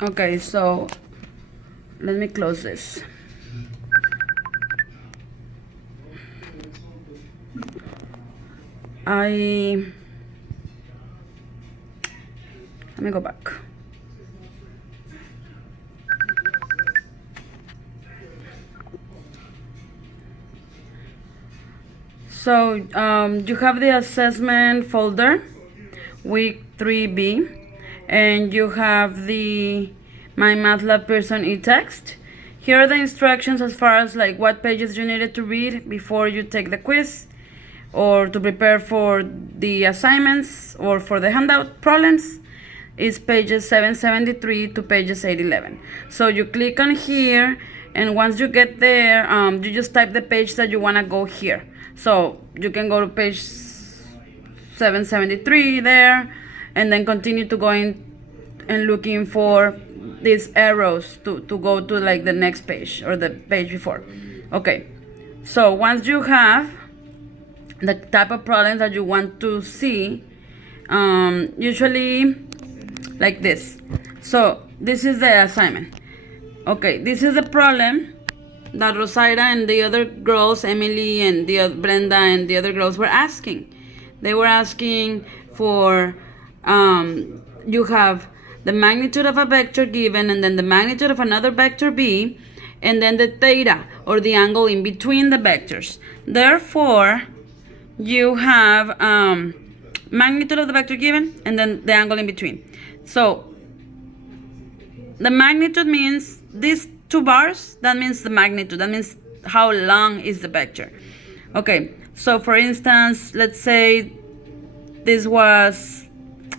Okay, so let me close this. Let me go back. So you have the assessment folder, week 3B, and you have the My MATLAB Pearson e-text. Here are the instructions as far as like what pages you needed to read before you take the quiz, or to prepare for the assignments or for the handout problems. Is pages 773 to pages 811. So you click on here, and once you get there, you just type the page that you want to go here. So you can go to page 773 there, and then continue to going and looking for these arrows to go to like the next page or the page before. Okay, so once you have the type of problems that you want to see, usually like this. So this is the assignment. Okay, this is the problem that Rosaida and the other girls, Emily and the Brenda and the other girls were asking. They were asking for, you have the magnitude of a vector given, and then the magnitude of another vector B, and then the theta, or the angle in between the vectors. Therefore, you have magnitude of the vector given, and then the angle in between. So the magnitude means these two bars, that means the magnitude, that means how long is the vector. Okay, so for instance, let's say this was,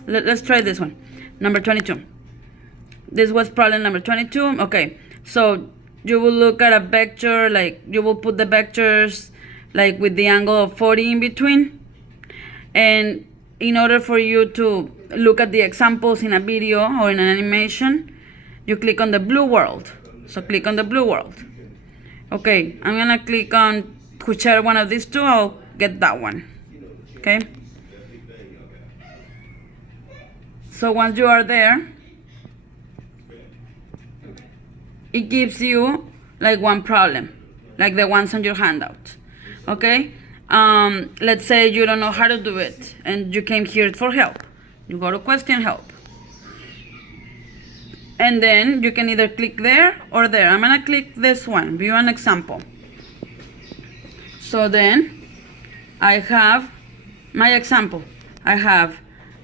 let's try this one, number 22. This was problem number 22. Okay, so you will look at a vector, like you will put the vectors like with the angle of 40 in between, and in order for you to look at the examples in a video or in an animation, you click on the blue world. So click on the blue world. Okay, I'm gonna click on whichever one of these two, I'll get that one. Okay, so once you are there, it gives you like one problem, like the ones on your handout. Okay, let's say you don't know how to do it and you came here for help. You go to question help, and then you can either click there or there. I'm gonna click this one, view an example. So then I have my example. I have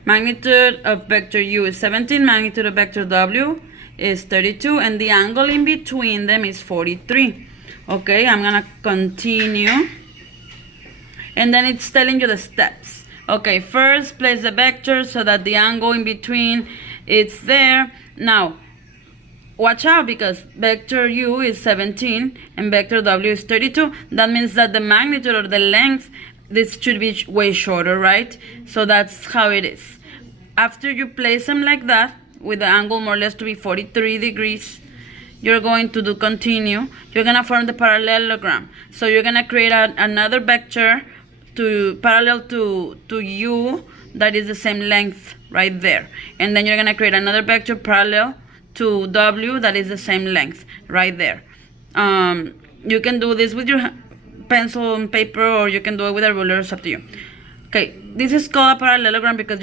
magnitude of vector u is 17, magnitude of vector w is 32, and the angle in between them is 43. Okay, I'm gonna continue, and then it's telling you the steps. Okay, first place the vector so that the angle in between is there. Now watch out, because vector u is 17 and vector w is 32. That means that the magnitude or the length, this should be way shorter, right? So that's how it is. After you place them like that, with the angle more or less to be 43 degrees, you're going to do continue. You're gonna form the parallelogram. So you're gonna create another vector to parallel to u that is the same length right there, and then you're gonna create another vector parallel to w that is the same length right there. You can do this with your pencil and paper, or you can do it with a ruler. It's up to you. Okay, this is called a parallelogram because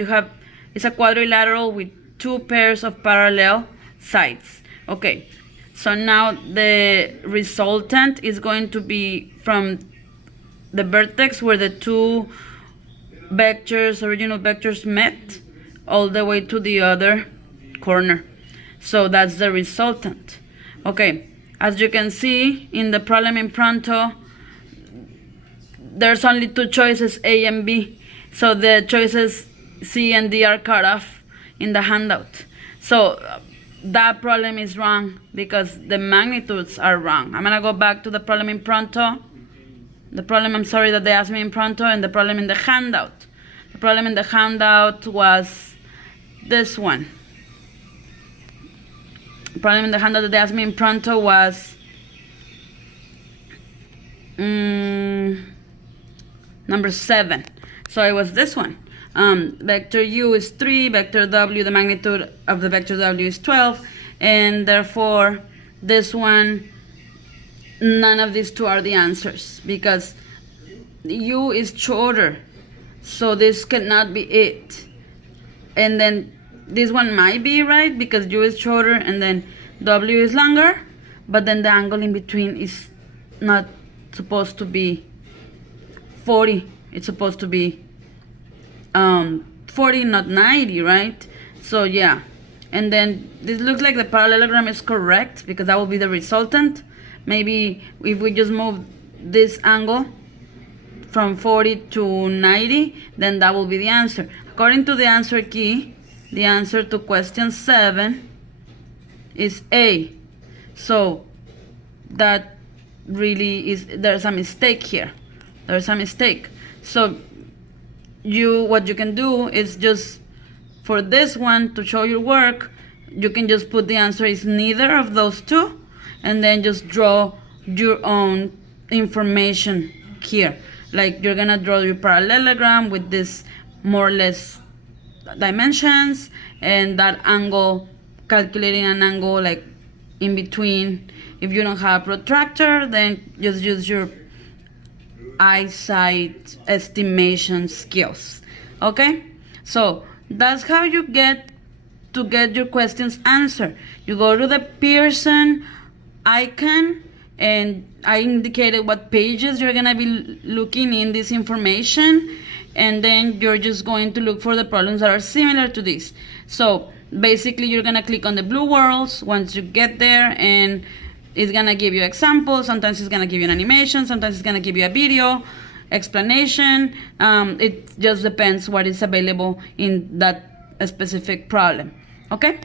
it's a quadrilateral with two pairs of parallel sides. Okay, so now the resultant is going to be from the vertex where the two original vectors met, all the way to the other corner. So that's the resultant. Okay, as you can see in the problem in Pronto, there's only two choices, A and B. So the choices C and D are cut off in the handout. So that problem is wrong because the magnitudes are wrong. I'm gonna go back to the problem in Pronto. The problem, I'm sorry, that they asked me in Pronto, and the problem in the handout. The problem in the handout was this one. The problem in the handout that they asked me in Pronto was number 7. So it was this one. Vector u is 3, vector w, the magnitude of the vector w is 12, and therefore this one, none of these two are the answers because U is shorter, so this cannot be it. And then this one might be right because U is shorter and then W is longer, but then the angle in between is not supposed to be 40. It's supposed to be 40, not 90, right? So yeah. And then this looks like the parallelogram is correct because that will be the resultant. Maybe if we just move this angle from 40 to 90, then that will be the answer. According to the answer key, the answer to question 7 is A. So that really is, there's a mistake here. There's a mistake. So what you can do is just, for this one to show your work, you can just put the answer is neither of those two, and then just draw your own information here. Like you're gonna draw your parallelogram with this more or less dimensions and that angle, calculating an angle like in between. If you don't have a protractor, then just use your eyesight estimation skills. Okay, so that's how you get your questions answered. You go to the Pearson icon, and I indicated what pages you're gonna be looking in this information, and then you're just going to look for the problems that are similar to this. So basically you're gonna click on the blue worlds once you get there, and it's gonna give you examples. Sometimes it's gonna give you an animation, sometimes it's gonna give you a video explanation. It just depends what is available in that specific problem. Okay.